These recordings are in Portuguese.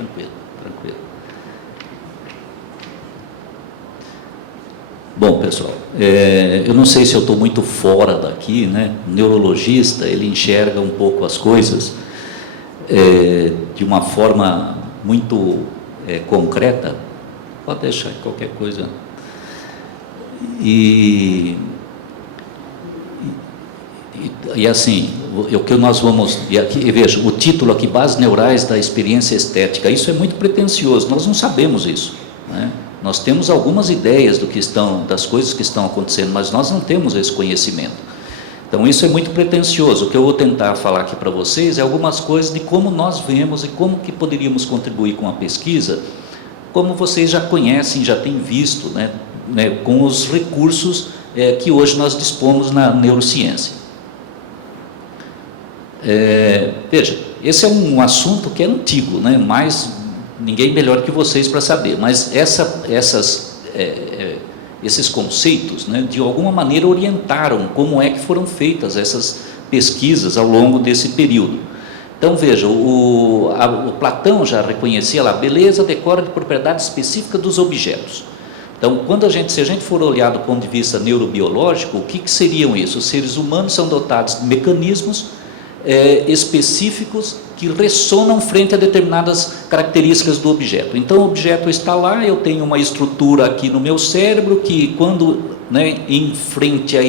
tranquilo, tranquilo. Bom, pessoal, eu não sei se eu estou muito fora daqui, né? O neurologista, ele enxerga um pouco as coisas de uma forma muito concreta. Pode deixar qualquer coisa. E assim, o que nós vamos... E aqui, veja, o título aqui, Bases Neurais da Experiência Estética, isso é muito pretensioso, nós não sabemos isso, né? Nós temos algumas ideias das coisas que estão acontecendo, mas nós não temos esse conhecimento. Então, isso é muito pretensioso. O que eu vou tentar falar aqui para vocês é algumas coisas de como nós vemos e como que poderíamos contribuir com a pesquisa, como vocês já conhecem, já têm visto, né, com os recursos que hoje nós dispomos na neurociência. Veja, esse é um assunto que é antigo, né, mas ninguém melhor que vocês para saber, mas esses conceitos, né, de alguma maneira orientaram como é que foram feitas essas pesquisas ao longo desse período. Então, veja, o Platão já reconhecia lá, beleza decora de propriedade específica dos objetos. Então, se a gente for olhar do ponto de vista neurobiológico, o que seriam isso? Os seres humanos são dotados de mecanismos específicos que ressonam frente a determinadas características do objeto. Então, o objeto está lá, eu tenho uma estrutura aqui no meu cérebro que, quando, né, em frente a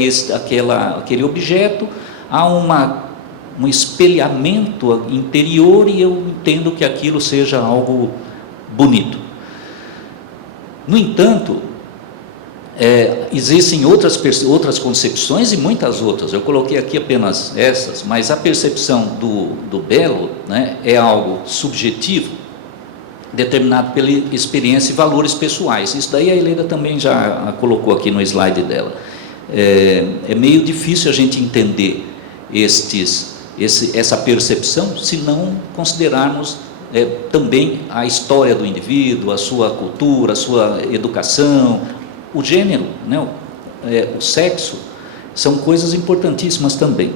aquele objeto, há um espelhamento interior e eu entendo que aquilo seja algo bonito. No entanto, existem outras concepções e muitas outras. Eu coloquei aqui apenas essas, mas a percepção do belo, né, é algo subjetivo, determinado pela experiência e valores pessoais. Isso daí a Helena também já colocou aqui no slide dela. É meio difícil a gente entender essa percepção se não considerarmos também a história do indivíduo, a sua cultura, a sua educação, o gênero, né, o sexo, são coisas importantíssimas também.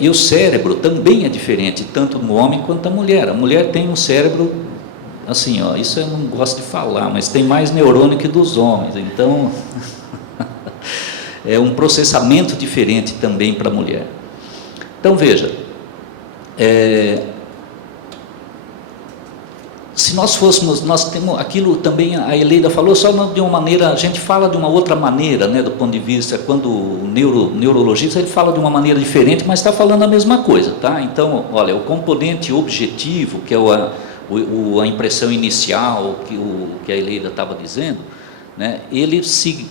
E o cérebro também é diferente, tanto no homem quanto na mulher. A mulher tem um cérebro, assim, ó, isso eu não gosto de falar, mas tem mais neurônio que dos homens, então é um processamento diferente também para a mulher. Então, veja, se nós temos aquilo também, a Eleida falou, só de uma maneira, a gente fala de uma outra maneira, né, do ponto de vista, quando o neurologista, ele fala de uma maneira diferente, mas está falando a mesma coisa, tá? Então, olha, o componente objetivo, que é a impressão inicial, que a Eleida estava dizendo, né, ele se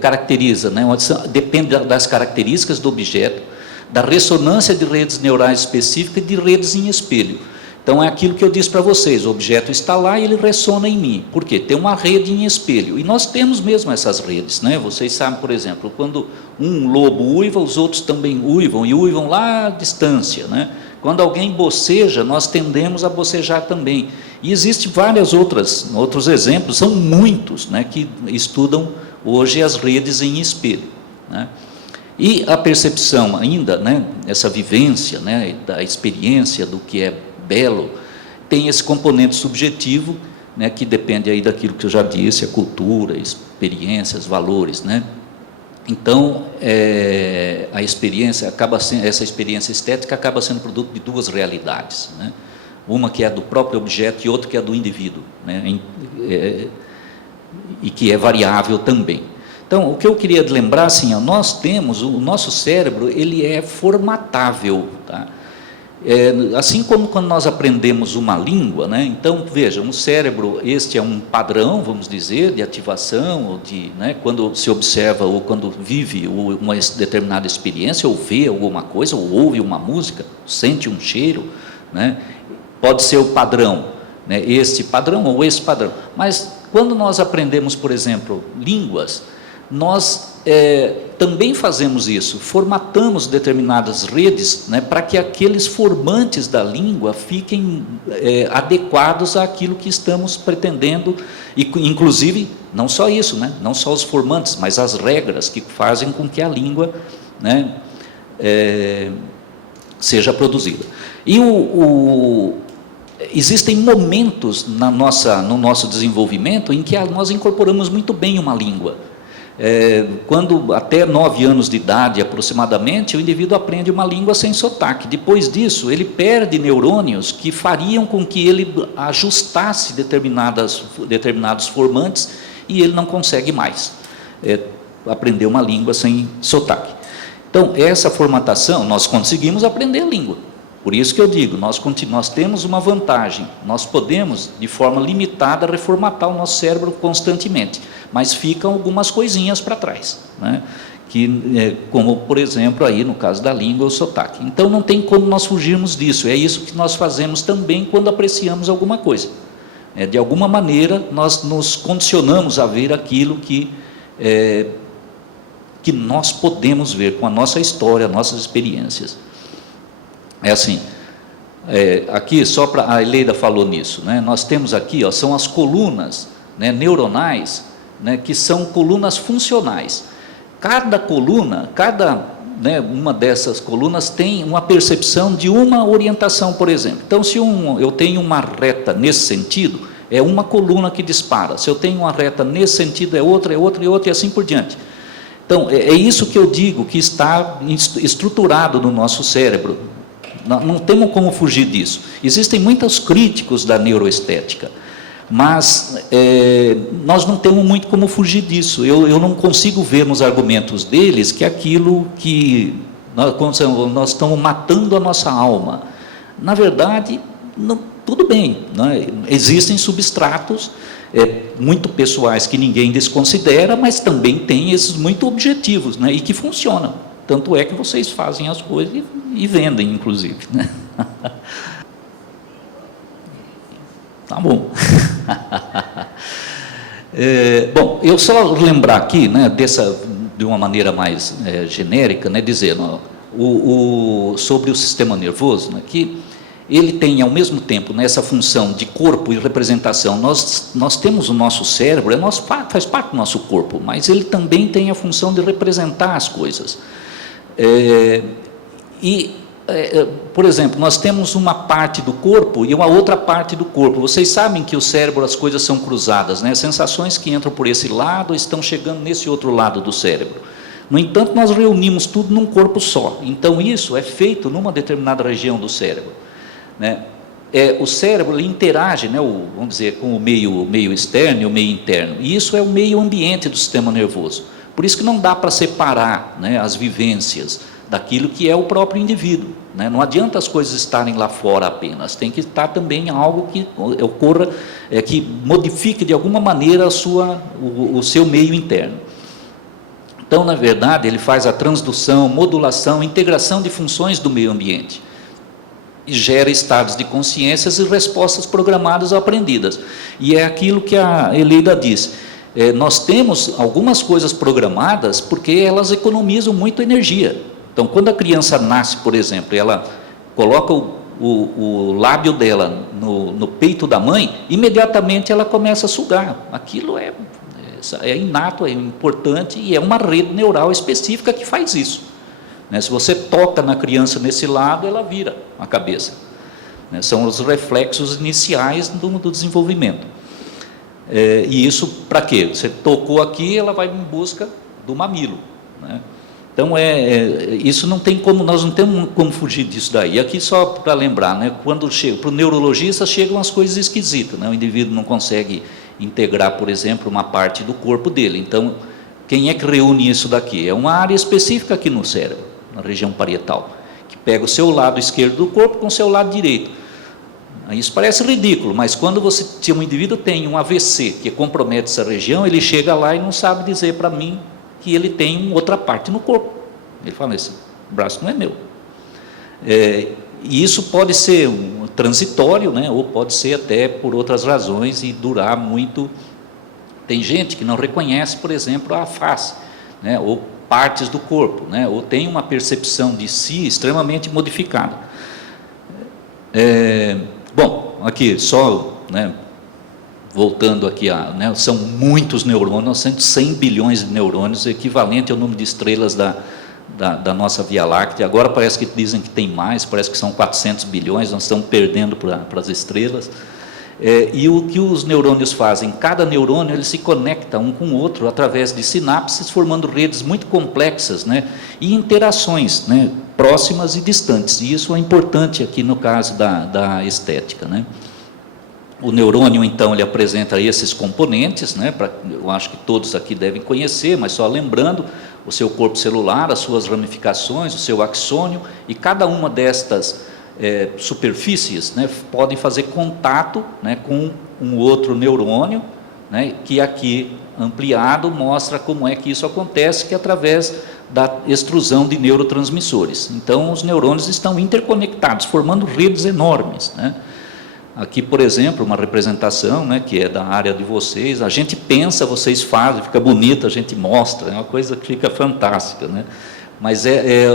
caracteriza, né, depende das características do objeto, da ressonância de redes neurais específicas e de redes em espelho. Então, é aquilo que eu disse para vocês, o objeto está lá e ele ressona em mim. Por quê? Tem uma rede em espelho. E nós temos mesmo essas redes, né? Vocês sabem, por exemplo, quando um lobo uiva, os outros também uivam, e uivam lá à distância, né? Quando alguém boceja, nós tendemos a bocejar também. E existem outros exemplos, são muitos, né, que estudam hoje as redes em espelho, né? E a percepção ainda, né, essa vivência, né, da experiência do que é belo, tem esse componente subjetivo, né, que depende aí daquilo que eu já disse, a cultura, experiências, valores, né? Então, a experiência essa experiência estética acaba sendo produto de duas realidades, né? Uma que é do próprio objeto e outra que é do indivíduo, né? E que é variável também. Então, o que eu queria lembrar, assim, nós temos, o nosso cérebro, ele é formatável, tá? Assim como quando nós aprendemos uma língua, né? Então, veja, um cérebro, este é um padrão, vamos dizer, de ativação, ou né, quando se observa ou quando vive uma determinada experiência, ou vê alguma coisa, ou ouve uma música, sente um cheiro, né? Pode ser o padrão, né? Este padrão ou esse padrão. Mas quando nós aprendemos, por exemplo, línguas, nós também fazemos isso, formatamos determinadas redes, né, para que aqueles formantes da língua fiquem adequados àquilo que estamos pretendendo, e inclusive, não só isso, né, não só os formantes, mas as regras que fazem com que a língua, né, seja produzida. E existem momentos no nosso desenvolvimento em que nós incorporamos muito bem uma língua. Quando até 9 anos de idade aproximadamente, o indivíduo aprende uma língua sem sotaque. Depois disso, ele perde neurônios que fariam com que ele ajustasse determinados formantes e ele não consegue mais aprender uma língua sem sotaque. Então, essa formatação, nós conseguimos aprender a língua. Por isso que eu digo, nós temos uma vantagem, nós podemos, de forma limitada, reformatar o nosso cérebro constantemente, mas ficam algumas coisinhas para trás, né? Como, por exemplo, aí no caso da língua, o sotaque. Então, não tem como nós fugirmos disso, é isso que nós fazemos também quando apreciamos alguma coisa. De alguma maneira, nós nos condicionamos a ver aquilo que nós podemos ver com a nossa história, nossas experiências. É assim, aqui só para, a Eleida falou nisso, né? Nós temos aqui, são as colunas, né, neuronais, né, que são colunas funcionais. Cada coluna, uma dessas colunas tem uma percepção de uma orientação, por exemplo. Então, se eu tenho uma reta nesse sentido, é uma coluna que dispara. Se eu tenho uma reta nesse sentido, é outra, e assim por diante. Então, é isso que eu digo, que está estruturado no nosso cérebro. Não temos como fugir disso. Existem muitos críticos da neuroestética, mas nós não temos muito como fugir disso. Eu não consigo ver nos argumentos deles que aquilo que nós estamos matando a nossa alma. Na verdade, tudo bem, né? Existem substratos muito pessoais que ninguém desconsidera, mas também tem esses muito objetivos, né? E que funcionam. Tanto é que vocês fazem as coisas e vendem, inclusive, né? Tá bom. Bom, eu só lembrar aqui, né, de uma maneira mais genérica, né, dizendo sobre o sistema nervoso, né, que ele tem, ao mesmo tempo, nessa função de corpo e representação. Nós temos o nosso cérebro, faz parte do nosso corpo, mas ele também tem a função de representar as coisas. Por exemplo, nós temos uma parte do corpo e uma outra parte do corpo. Vocês sabem que o cérebro, as coisas são cruzadas, né? As sensações que entram por esse lado estão chegando nesse outro lado do cérebro. No entanto, nós reunimos tudo num corpo só. Então, isso é feito numa determinada região do cérebro, né? O cérebro, ele interage, né, vamos dizer, com o meio externo e o meio interno. E isso é o meio ambiente do sistema nervoso. Por isso que não dá para separar, né, as vivências daquilo que é o próprio indivíduo, né? Não adianta as coisas estarem lá fora apenas, tem que estar também algo que ocorra, que modifique de alguma maneira o seu meio interno. Então, na verdade, ele faz a transdução, modulação, integração de funções do meio ambiente e gera estados de consciências e respostas programadas ou aprendidas. E é aquilo que a Eleida diz. Nós temos algumas coisas programadas porque elas economizam muito energia. Então, quando a criança nasce, por exemplo, ela coloca o lábio dela no peito da mãe, imediatamente ela começa a sugar. Aquilo é inato, é importante e é uma rede neural específica que faz isso, né? Se você toca na criança nesse lado, ela vira a cabeça, né? São os reflexos iniciais do desenvolvimento. E isso para quê? Você tocou aqui, ela vai em busca do mamilo, né? Então, isso não tem como, nós não temos como fugir disso daí. E aqui só para lembrar, né, quando chega, para o neurologista chegam as coisas esquisitas, né? O indivíduo não consegue integrar, por exemplo, uma parte do corpo dele. Então, quem é que reúne isso daqui? É uma área específica aqui no cérebro, na região parietal, que pega o seu lado esquerdo do corpo com o seu lado direito. Isso parece ridículo, mas quando se um indivíduo tem um AVC que compromete essa região, ele chega lá e não sabe dizer para mim que ele tem outra parte no corpo. Ele fala, esse braço não é meu. E isso pode ser transitório, né, ou pode ser até por outras razões e durar muito. Tem gente que não reconhece, por exemplo, a face, né, ou partes do corpo, né, ou tem uma percepção de si extremamente modificada. Bom, aqui só, né, voltando aqui, são muitos neurônios, nós temos 100 bilhões de neurônios, equivalente ao número de estrelas da nossa Via Láctea. Agora parece que dizem que tem mais, parece que são 400 bilhões, nós estamos perdendo para as estrelas. E o que os neurônios fazem? Cada neurônio ele se conecta um com o outro através de sinapses, formando redes muito complexas, né? E interações, né? Próximas e distantes. E isso é importante aqui no caso da estética, né? O neurônio, então, ele apresenta esses componentes, né? Eu acho que todos aqui devem conhecer, mas só lembrando, o seu corpo celular, as suas ramificações, o seu axônio, e cada uma destas superfícies, né, podem fazer contato, né, com um outro neurônio, né, que aqui ampliado mostra como é que isso acontece, que é através da extrusão de neurotransmissores. Então, os neurônios estão interconectados, formando redes enormes, né. Aqui, por exemplo, uma representação, né, que é da área de vocês, a gente pensa, vocês fazem, fica bonito, a gente mostra, é uma coisa que fica fantástica, né. Mas é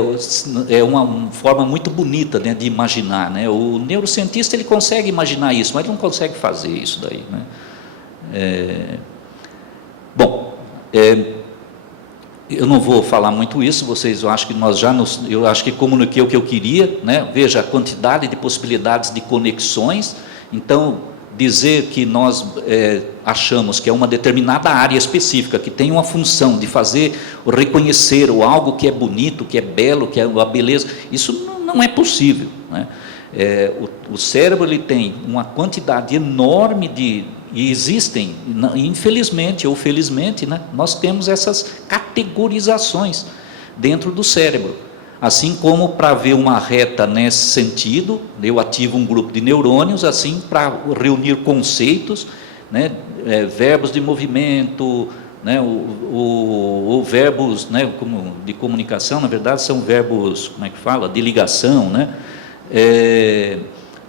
uma forma muito bonita, né, de imaginar, né? O neurocientista ele consegue imaginar isso, mas ele não consegue fazer isso daí, né? Bom, eu não vou falar muito isso, vocês, eu acho que nós eu acho que comuniquei o que eu queria, né? Veja a quantidade de possibilidades de conexões. Então, dizer que nós achamos que é uma determinada área específica, que tem uma função de fazer, reconhecer o algo que é bonito, que é belo, que é a beleza, isso não é possível, né? O cérebro ele tem uma quantidade enorme e existem, infelizmente ou felizmente, né, nós temos essas categorizações dentro do cérebro. Assim como para ver uma reta nesse sentido, eu ativo um grupo de neurônios, assim para reunir conceitos, né, verbos de movimento, né, ou verbos, né, de comunicação, na verdade são verbos, como é que fala, de ligação, né,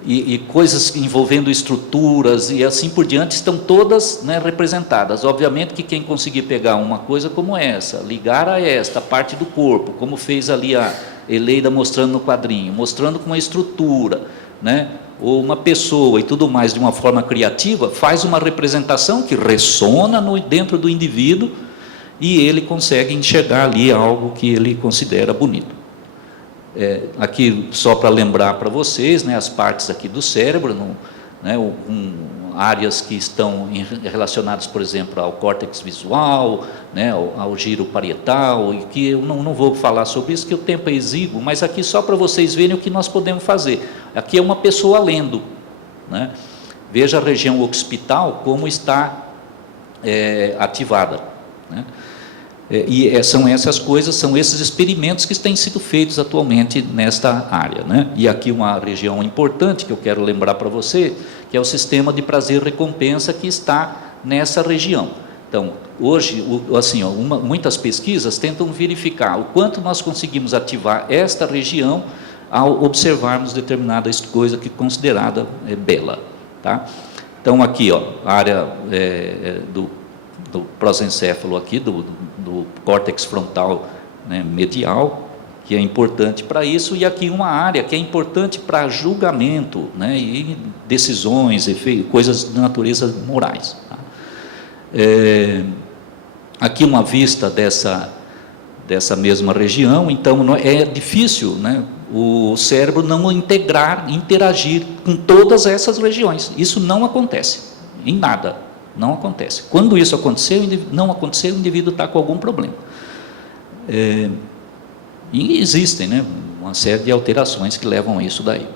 e coisas envolvendo estruturas e assim por diante estão todas, né, representadas. Obviamente que quem conseguir pegar uma coisa como essa, ligar a esta parte do corpo, como fez ali a Eleida mostrando no quadrinho, mostrando com uma estrutura, né, ou uma pessoa e tudo mais de uma forma criativa, faz uma representação que ressona dentro do indivíduo e ele consegue enxergar ali algo que ele considera bonito. Aqui só para lembrar para vocês, né, as partes aqui do cérebro, né, áreas que estão relacionadas, por exemplo, ao córtex visual, né, ao giro parietal, e que eu não vou falar sobre isso, que o tempo é exíguo, mas aqui só para vocês verem o que nós podemos fazer. Aqui é uma pessoa lendo, né? Veja a região occipital como está ativada, né? São essas coisas, são esses experimentos que têm sido feitos atualmente nesta área, né? E aqui uma região importante que eu quero lembrar para você, que é o sistema de prazer-recompensa que está nessa região. Então, hoje, assim, muitas pesquisas tentam verificar o quanto nós conseguimos ativar esta região ao observarmos determinada coisa que é considerada bela, tá? Então, aqui, a área do prosencéfalo aqui, do córtex frontal, né, medial, que é importante para isso, e aqui uma área que é importante para julgamento, né, e decisões, coisas de natureza morais. Tá? Aqui uma vista dessa mesma região, então é difícil, né, o cérebro não interagir com todas essas regiões. Isso não acontece, em nada. Não acontece. Quando isso não aconteceu, o indivíduo está com algum problema. E existem, né, uma série de alterações que levam a isso daí.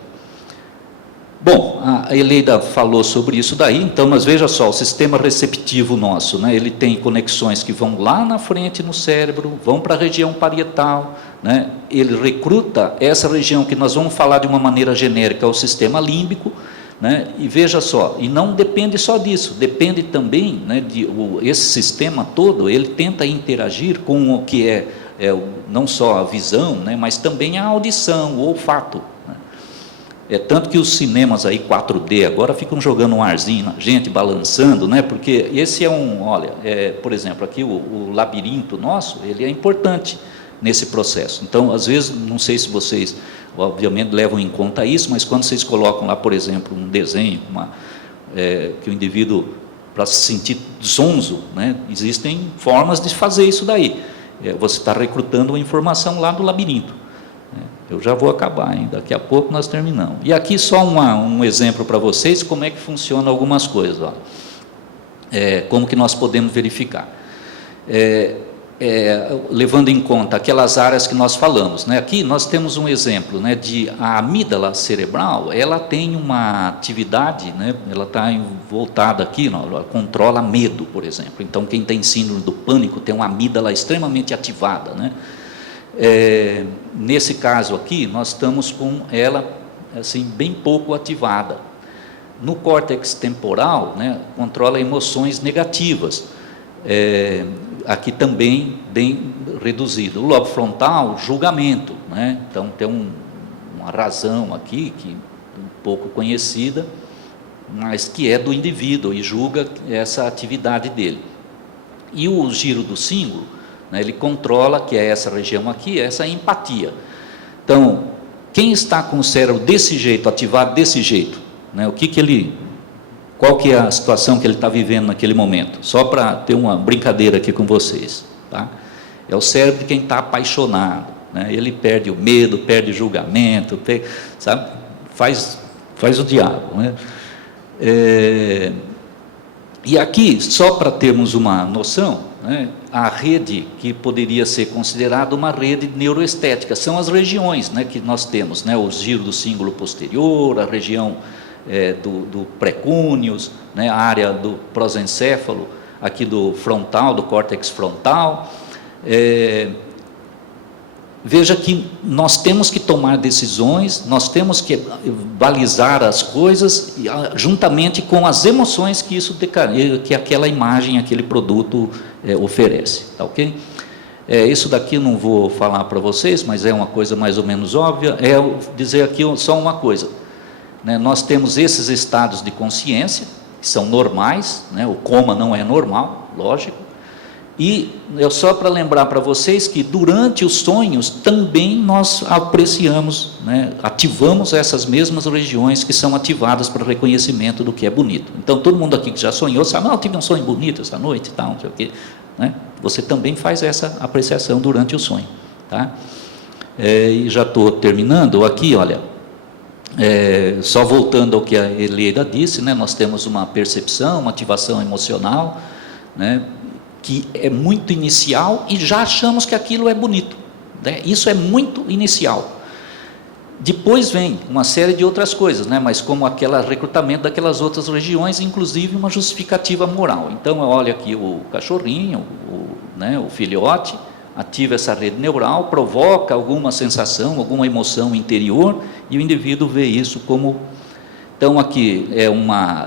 Bom, a Eleida falou sobre isso daí, então, mas veja só, o sistema receptivo nosso, né, ele tem conexões que vão lá na frente no cérebro, vão para a região parietal, né, ele recruta essa região que nós vamos falar de uma maneira genérica, o sistema límbico, né, e veja só, e não depende só disso, depende também, né, esse sistema todo, ele tenta interagir com o que não só a visão, né, mas também a audição, o olfato, né. Tanto que os cinemas aí 4D agora ficam jogando um arzinho na gente, balançando, né, porque esse olha, por exemplo, aqui o labirinto nosso, ele é importante nesse processo. Então, às vezes, não sei se vocês, obviamente, levam em conta isso, mas quando vocês colocam lá, por exemplo, um desenho, que o indivíduo, para se sentir zonzo, né, existem formas de fazer isso daí. você está recrutando uma informação lá do labirinto. Eu já vou acabar, hein? Daqui a pouco nós terminamos. E aqui só um exemplo para vocês, como é que funciona algumas coisas. Ó. Como que nós podemos verificar. Levando em conta aquelas áreas que nós falamos. Né? Aqui nós temos um exemplo, né, de a amígdala cerebral, ela tem uma atividade, né, ela está voltada aqui, ela controla medo, por exemplo. Então, quem tem síndrome do pânico tem uma amígdala extremamente ativada. Né? Nesse caso aqui, nós estamos com ela assim, bem pouco ativada. No córtex temporal, né, controla emoções negativas. Aqui também bem reduzido. O lobo frontal, julgamento, né? Então tem uma razão aqui, que um pouco conhecida, mas que é do indivíduo e julga essa atividade dele. E o giro do símbolo, né, ele controla, que é essa região aqui, essa empatia. Então, quem está com o cérebro desse jeito, ativado desse jeito, né, qual que é a situação que ele está vivendo naquele momento? Só para ter uma brincadeira aqui com vocês. Tá? É o cérebro de quem está apaixonado. Né? Ele perde o medo, perde o julgamento, sabe? Faz o diabo. Né? E aqui, só para termos uma noção, né, a rede que poderia ser considerada uma rede neuroestética, são as regiões, né, que nós temos, né, o giro do cíngulo posterior, a região do precúneos, né, a área do prosencéfalo, aqui do frontal, do córtex frontal. Veja que nós temos que tomar decisões, nós temos que balizar as coisas juntamente com as emoções que aquela imagem, aquele produto oferece, tá ok? Isso daqui eu não vou falar para vocês, mas é uma coisa mais ou menos óbvia, dizer aqui só uma coisa. Nós temos esses estados de consciência, que são normais, né? O coma não é normal, lógico, e só para lembrar para vocês que durante os sonhos também nós apreciamos, né? Ativamos essas mesmas regiões que são ativadas para reconhecimento do que é bonito. Então todo mundo aqui que já sonhou sabe, eu tive um sonho bonito essa noite e tal, não sei o quê, né? Você também faz essa apreciação durante o sonho. Tá? E já estou terminando aqui, olha. Só voltando ao que a Eleida disse, né, nós temos uma percepção, uma ativação emocional, né, que é muito inicial e já achamos que aquilo é bonito, né? Isso é muito inicial. Depois vem uma série de outras coisas, né, mas como aquele recrutamento daquelas outras regiões, inclusive uma justificativa moral. Então, olha aqui o cachorrinho, né, o filhote, ativa essa rede neural, provoca alguma sensação, alguma emoção interior, e o indivíduo vê isso como... Então, aqui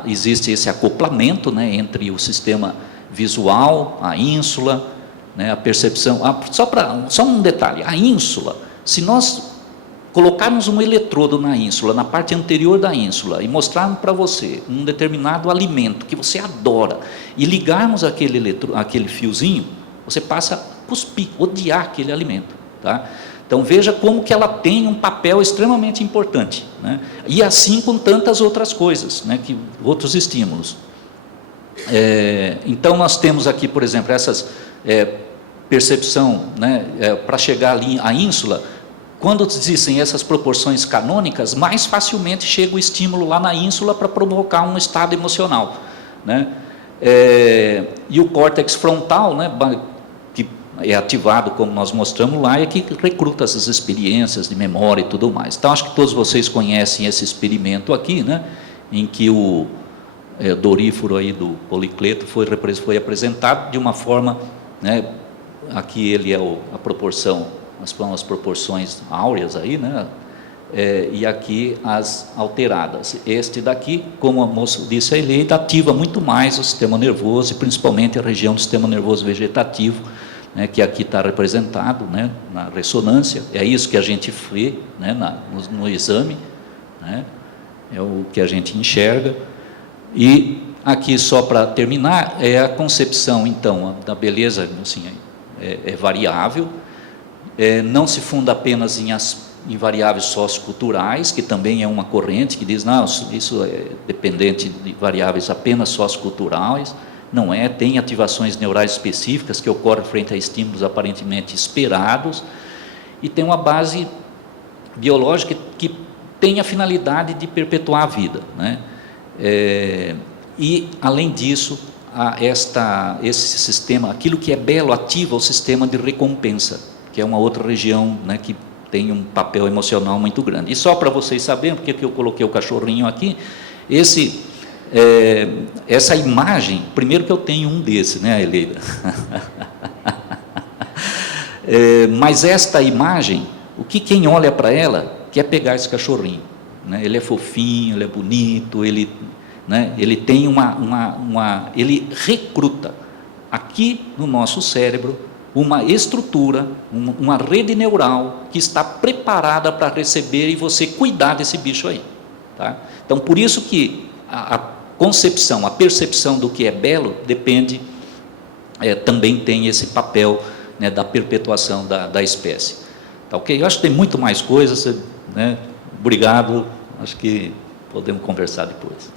existe esse acoplamento, né, entre o sistema visual, a ínsula, né, a percepção... Só um detalhe, a ínsula, se nós colocarmos um eletrodo na ínsula, na parte anterior da ínsula, e mostrarmos para você um determinado alimento que você adora, e ligarmos aquele fiozinho, você passa a cuspir, odiar aquele alimento. Tá? Então veja como que ela tem um papel extremamente importante, né? E assim com tantas outras coisas, né, outros estímulos. Então nós temos aqui, por exemplo, essas percepção, né, para chegar ali à ínsula, quando existem essas proporções canônicas, mais facilmente chega o estímulo lá na ínsula para provocar um estado emocional, né? E o córtex frontal, né, que é ativado, como nós mostramos lá, é que recruta essas experiências de memória e tudo mais. Então, acho que todos vocês conhecem esse experimento aqui, né, em que o dorífero aí do Policleto foi apresentado de uma forma, né, aqui ele é a proporção, as proporções áureas aí, né, e aqui as alteradas. Este daqui, como a moça disse, a Eleida ativa muito mais o sistema nervoso, e principalmente a região do sistema nervoso vegetativo, né, que aqui está representado, né, na ressonância. É isso que a gente vê, né, no exame, né, é o que a gente enxerga. E aqui, só para terminar, é a concepção, então, da beleza, assim, é variável, não se funda apenas em variáveis socioculturais, que também é uma corrente que diz, não, isso é dependente de variáveis apenas socioculturais, não é, tem ativações neurais específicas que ocorrem frente a estímulos aparentemente esperados, e tem uma base biológica que tem a finalidade de perpetuar a vida, né? E, além disso, esse sistema, aquilo que é belo, ativa o sistema de recompensa, que é uma outra região, né, que tem um papel emocional muito grande. E só para vocês saberem, porque que eu coloquei o cachorrinho aqui, essa imagem, primeiro que eu tenho um desse, né, Eleida? Mas esta imagem, o que quem olha para ela quer pegar esse cachorrinho, né? Ele é fofinho, ele é bonito, ele, né, ele tem ele recruta aqui no nosso cérebro uma estrutura, uma rede neural que está preparada para receber e você cuidar desse bicho aí, tá? Então, por isso que a concepção, a percepção do que é belo depende, também tem esse papel, né, da perpetuação da espécie. Tá, ok? Eu acho que tem muito mais coisas, né? Obrigado, acho que podemos conversar depois.